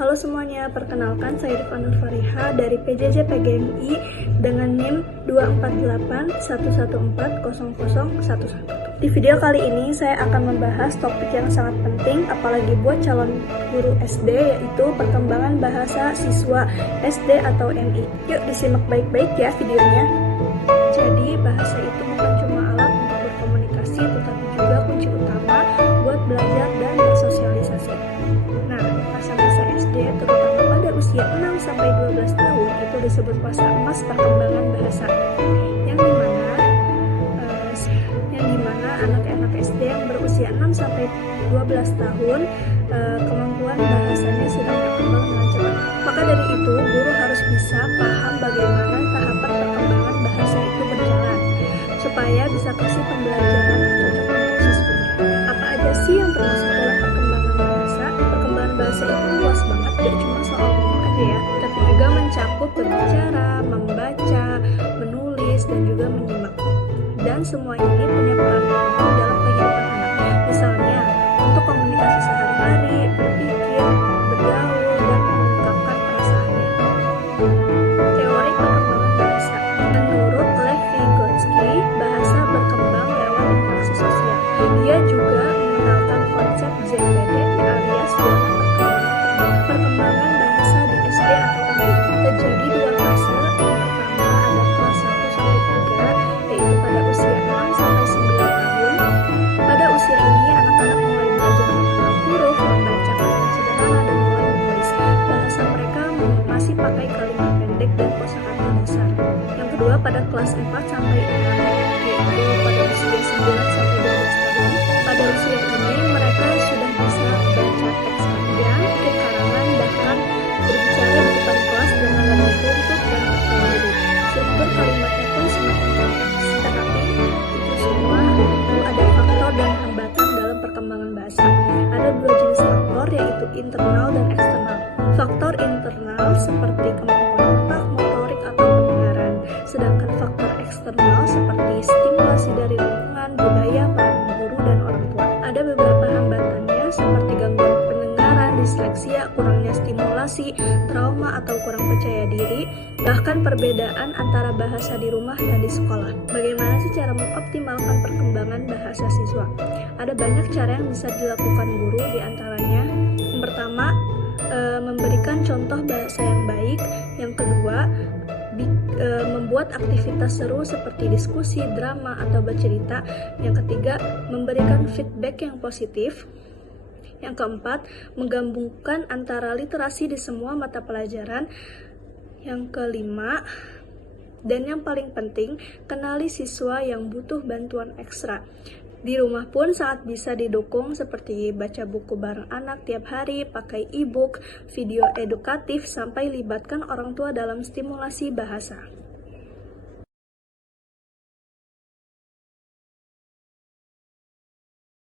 Halo semuanya, perkenalkan saya Rifana Fariha dari PJJ PGMI dengan NIM 24811400011. Di video kali ini saya akan membahas topik yang sangat penting apalagi buat calon guru SD, yaitu perkembangan bahasa siswa SD atau MI. Yuk disimak baik-baik ya videonya. Jadi bahasa itu bukan cuma alat untuk berkomunikasi, tetapi juga kunci utama buat belajar dan bersosialisasi. Nah, masa-masa SD terutama pada usia 6-12 tahun itu disebut masa emas perkembangan bahasa, yang dimana anak-anak SD yang berusia 6-12 tahun kemampuan bahasanya sudah berkembang dengan cepat. Maka dari itu, guru harus bisa paham bagaimana tahapan perkembangan bahasa itu berjalan, supaya bisa kasih pembelajaran yang cocok untuk siswanya. Apa aja sih yang termasuk dalam perkembangan bahasa? Perkembangan bahasa itu luas banget, gak cuma soal ngomong aja ya, tapi juga mencakup berbicara, membaca, menulis, dan juga menyimak. Dan semua ini punya peran penting dalam kehidupan anak. Misalnya, untuk komunikasi sehari-hari, berpikir, bergaul, dan mengungkapkan perasaannya. Teori perkembangan bahasa. Menurut Lev Vygotsky, bahasa berkembang lewat interaksi sosial. Dia juga mengenalkan konsep ZPD alias zona perkembangan bahasa di SD atau MI. Terjadi dua fase. Yang pertama ada kelas 1-3, yaitu pada usia 6-9 tahun. Pada usia ini anak-anak mulai belajar mengenal huruf, membaca kalimat sederhana, dan mulai menulis. Bahasa mereka masih pakai kalimat pendek dan kosakata dasar. Yang kedua pada kelas 4-6, yaitu pada usia 9-12 tahun. Pada usia ini mereka sudah bisa baca teks panjang, bikin karangan, bahkan berbicara di depan kelas dengan lebih runtut dan berteori. Struktur kalimatnya pun semakin kompleks. Tetapi itu semua itu ada faktor dan hambatan dalam perkembangan bahasa. Ada dua jenis faktor, yaitu internal dan eksternal. Faktor internal seperti kemampuan otak, motorik, atau pendengaran. Sedangkan faktor eksternal seperti stimulasi dari lingkungan, budaya, peran guru, dan orang tua. Ada beberapa hambatannya seperti gangguan pendengaran, disleksia, kurangnya stimulasi, trauma atau kurang percaya diri, bahkan perbedaan antara bahasa di rumah dan di sekolah. Bagaimana sih cara mengoptimalkan perkembangan bahasa siswa? Ada banyak cara yang bisa dilakukan guru, diantaranya yang pertama, memberikan contoh bahasa yang baik. Yang kedua, membuat aktivitas seru seperti diskusi, drama, atau bercerita. Yang ketiga, memberikan feedback yang positif. Yang keempat, menggabungkan antara literasi di semua mata pelajaran. Yang kelima, dan yang paling penting, kenali siswa yang butuh bantuan ekstra. Di rumah pun sangat bisa didukung seperti baca buku bareng anak tiap hari, pakai e-book, video edukatif, sampai libatkan orang tua dalam stimulasi bahasa.